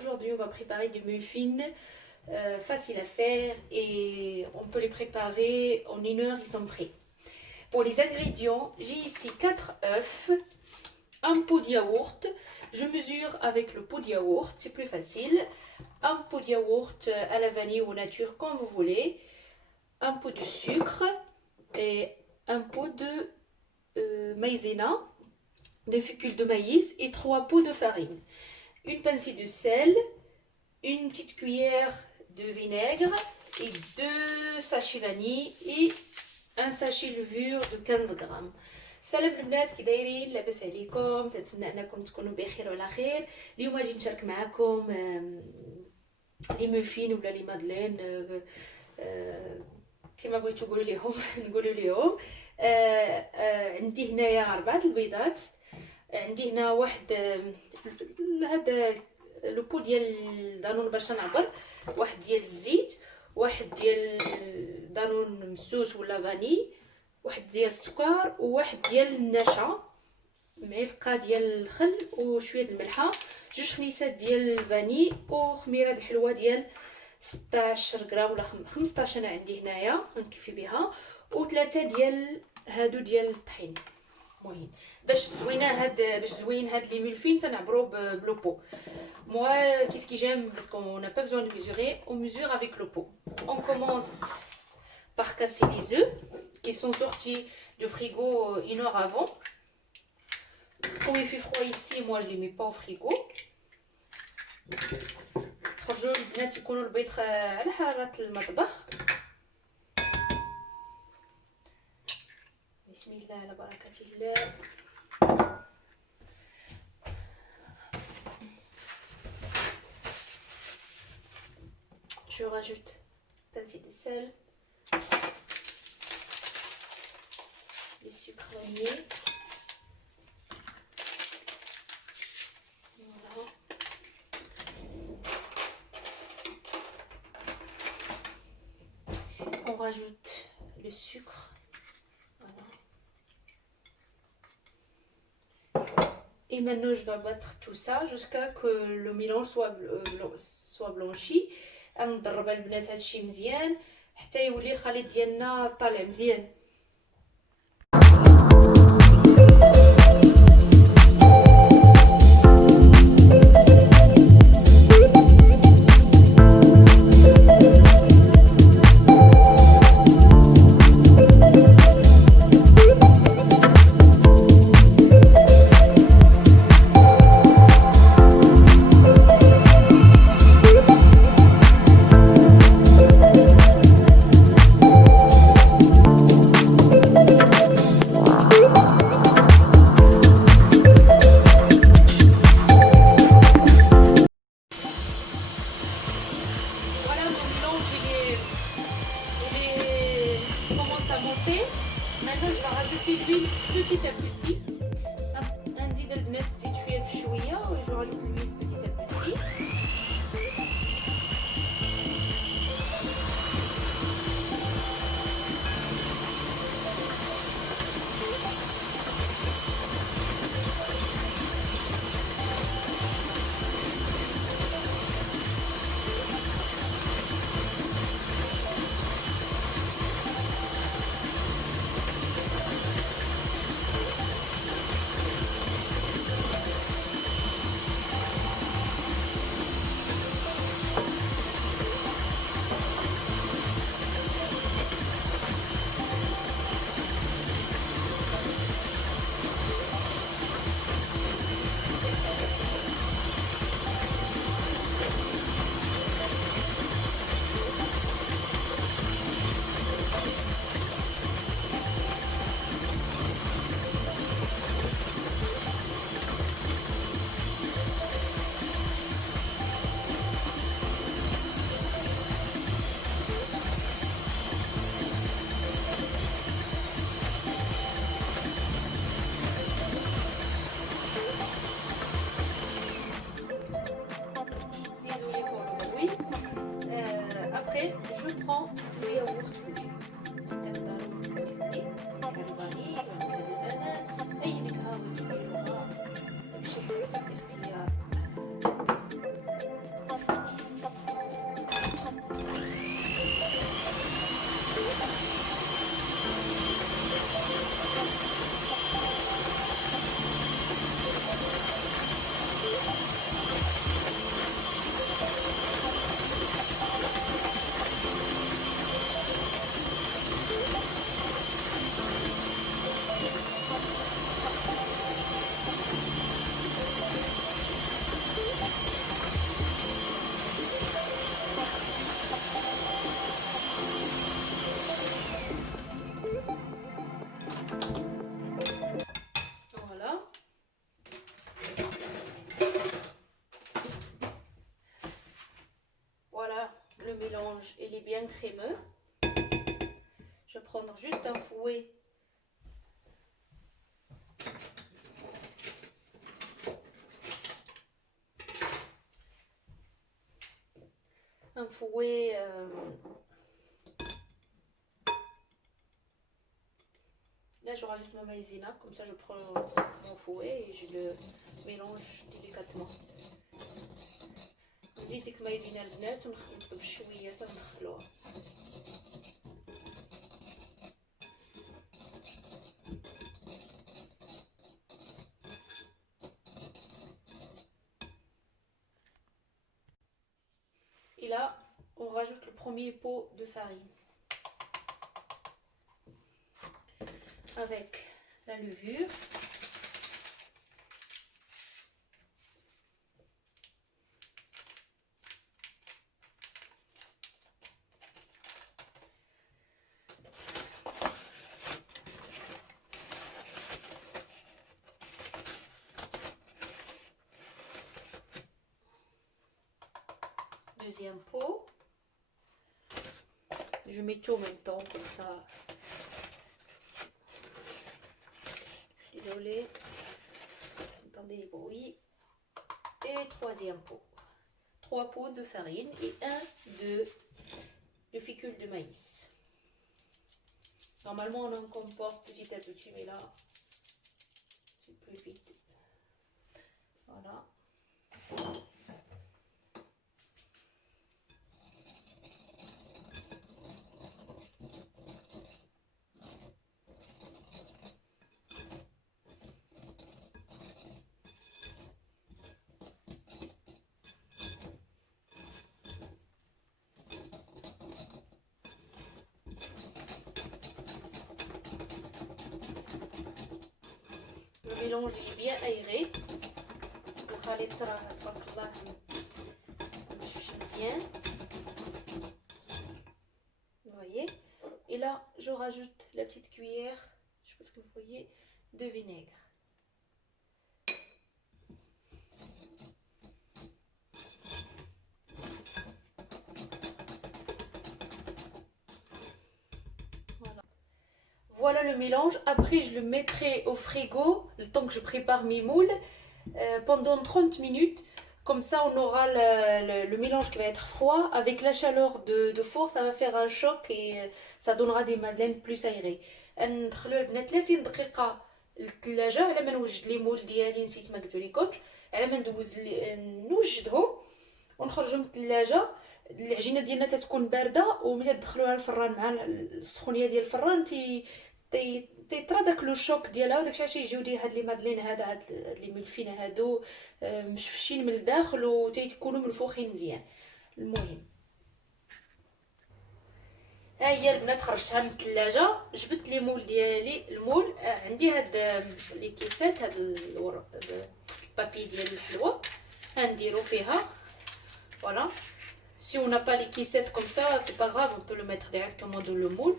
Aujourd'hui, on va préparer des muffins faciles à faire et on peut les préparer en 1 heure, ils sont prêts. Pour les ingrédients, j'ai ici 4 œufs, un pot de yaourt. Je mesure avec le pot de yaourt, c'est plus facile. Un pot de yaourt à la vanille ou nature, comme vous voulez. Un pot de sucre et un pot de maïzena, de fécule de maïs et 3 pots de farine. Une pincée de sel, une petite cuillère de vinaigre et 2 sachets vanille et un sachet levure de 15 grammes. سلام البنات، كي دايرين؟ لاباس عليكم؟ تنتمنى انكم تكونوا بخير وعلى خير. اليوم غادي نشارك معكم لي موفين ولا لي مادلين كما بغيتو قولوا ليهم نقولوا ليهم. عندي هنايا 4 البيضات، عندي هنا واحد هذا لو بو ديال دانون باش نعبر، واحد ديال الزيت، واحد ديال دانون مسوس ولا فاني، واحد ديال السكر وواحد ديال النشا، معلقه ديال الخل وشويه د الملحه، 2 خنيسات ديال الفاني وخميره د الحلوه ديال 16 غرام ولا 15 انا عندي هنايا غنكفي بها، وثلاثه ديال هادو ديال الطحين. المهم باش زوين هاد لي مولفين تنعبرو بلو بو. Moi, qu'est-ce que j'aime, parce qu'on n'a pas besoin de mesurer, on mesure avec le pot. On commence par casser les œufs qui sont sortis du frigo 1 heure avant. Comme il fait froid ici, moi je les mets pas au frigo. خرجوا البنات يكونوا البيض على حرارة المطبخ. بسم الله على بركة الله. Je rajoute une pincée de sel, le sucre vanillé, voilà. On rajoute le sucre, voilà. Et maintenant je vais battre tout ça jusqu'à que le mélange soit blanchi. غنضرب البنات هادشي مزيان حتى يولي الخليط ديالنا طالع مزيان. Maintenant je vais rajouter l'huile petit à petit. نزيد البنات الزيت شويه بشويه وجو راجوت l'huile petit à petit. mélange il est bien crémeux, je vais prendre juste un fouet là je rajoute ma maïzena, comme ça je prends mon fouet et je le mélange délicatement. نزيد ديك مايزينا البنات ونخلطو بشويه حتى ندخلوها. Et là, on rajoute le premier pot de farine avec la levure. Deuxième pot. Je mets tout en même temps, comme ça. Désolée. Entendez les bruits. Et troisième pot. 3 pots de farine et 1 de fécule de maïs. Normalement, on en comporte petit à petit, mais là, c'est plus vite. Voilà. Le mélange est bien aéré. Vous voyez. Et là, je rajoute la petite cuillère, je pense que vous voyez, de vinaigre. Voilà le mélange. Après, je le mettrai au frigo, le temps que je prépare mes moules, pendant 30 minutes. Comme ça, on aura le mélange qui va être froid. Avec la chaleur de four, ça va faire un choc et ça donnera des madeleines plus aérées. ندخلو البنات 30 دقيقة للثلاجة على ما نوجد لي مول ديالي. نسيت ما قلت لكمش، على ما نوجدهم ونخرجهم من الثلاجة. العجينة ديالنا تتكون باردة، وملي تدخلوها للفران مع السخونية ديال الفران تيطرا داك لو شوك ديالها، وداكشي علاش يجيو لي هاد لي مادلين هاد لي ملفين هادو مشفشين من الداخل وتيكونوا منفوخين مزيان. المهم ها هي البنات خرجتها من الثلاجه، جبت لي مول ديالي. المول عندي هاد لي كيسات، هاد البابي ديال الحلوى غنديرو فيها. فوالا. Si on n'a pas les caissettes comme ça, c'est pas grave, on peut le mettre directement dans le moule.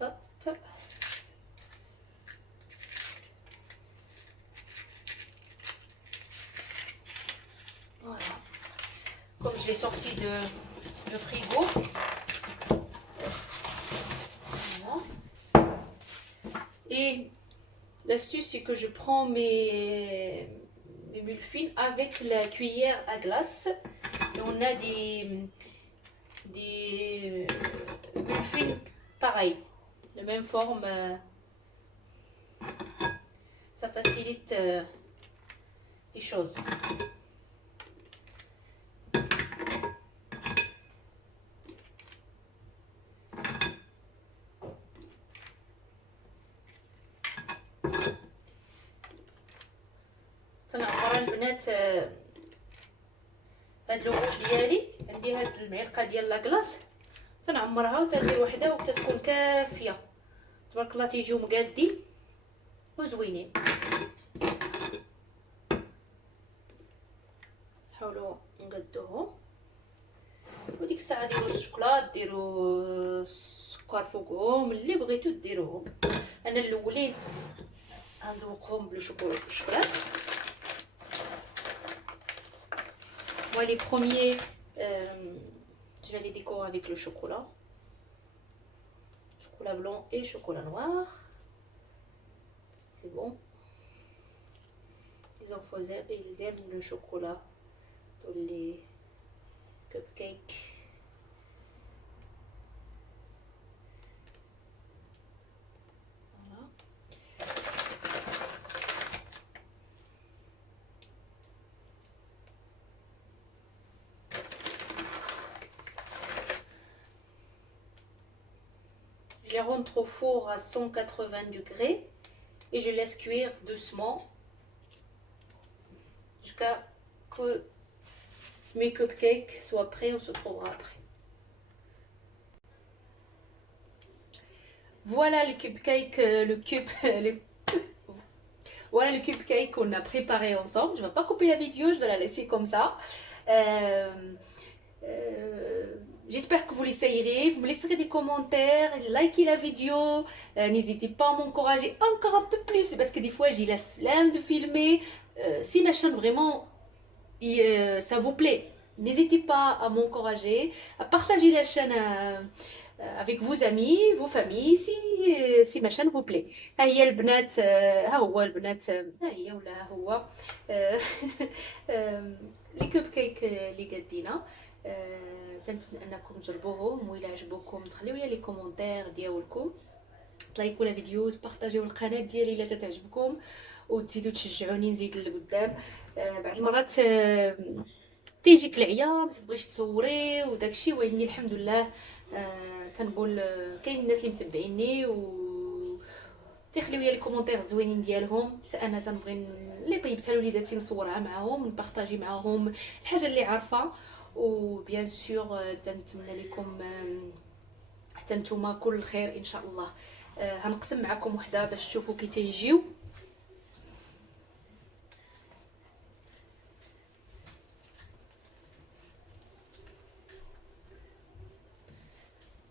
Hop. Voilà. Comme je l'ai sorti de frigo. Voilà. Et l'astuce, c'est que je prends mes muffins avec la cuillère à glace. Et on a des muffins pareils, de même forme. Ça facilite les choses. تنعمر البنات هاد لوغو ديالي. عندي هاد المعلقه ديال لاكلاص تنعمرها وتندير وحده وتتكون كافيه. تبارك الله تيجيو مقادين وزوينين. نحاولوا نقادوهم، وديك الساعه ديروا الشوكولاط، ديروا السكر فوقهم اللي بغيتو ديروهم. انا الاولين غنزوقهم بالشوكولاط Moi, les premiers, je vais les décorer avec le chocolat. Chocolat blanc et chocolat noir. C'est bon. Les enfants, ils aiment le chocolat dans les cupcakes. Voilà. Je les rentre au four à 180 degrés et je laisse cuire doucement jusqu'à que mes cupcakes soient prêts. On se trouvera après. Voilà le cupcake, voilà le cupcake qu'on a préparé ensemble. Je ne vais pas couper la vidéo, je vais la laisser comme ça. Euh, J'espère que vous l'essayerez. Vous me laisserez des commentaires, likez la vidéo. N'hésitez pas à m'encourager encore un peu plus parce que des fois j'ai la flemme de filmer. Si ma chaîne vraiment ça vous plaît, n'hésitez pas à m'encourager, à partager la chaîne avec vos amis, vos familles, si ma chaîne vous plaît. ها هي البنات ها هو البنات ها هي ولا ها هو لي كوب كيك اللي قدينا. تنتمنى انكم تجربوهم وإلا عجبوكم تخليو لي كومونتير ديالكم، تلايكوا لا فيديو، تبارطاجيو القناه ديالي الا تعجبكم وتزيدوا تشجعوني نزيد لقدام. بعض المرات تيجيك العيا ما تبغيش تصوري وداكشي، ولكن الحمد لله تنقول كاين الناس اللي متبعيني و تيخليو لي الكومونتير زوينين ديالهم، حتى انا تنبغي اللي طيبتها لوليداتي نصورها معاهم نبارطاجي معاهم الحاجه اللي عارفه. وبيان سور تنتمنى لكم حتى نتوما كل خير ان شاء الله. هنقسم معكم وحده باش تشوفوا كي تيجيو.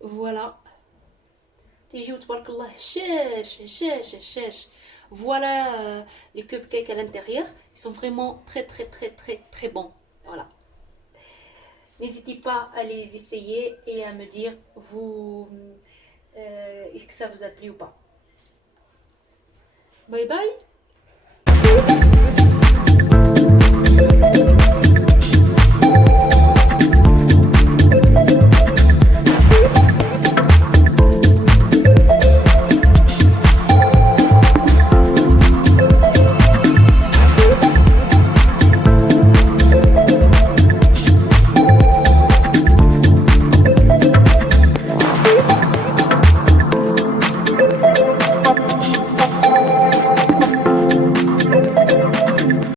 فوالا تيجيو تبارك الله هشاش هشاش هشاش. Voilà les cupcakes à l'intérieur, ils sont vraiment très très très très très bons. Voilà. N'hésitez pas à les essayer et à me dire vous est-ce que ça vous a plu ou pas. Bye bye.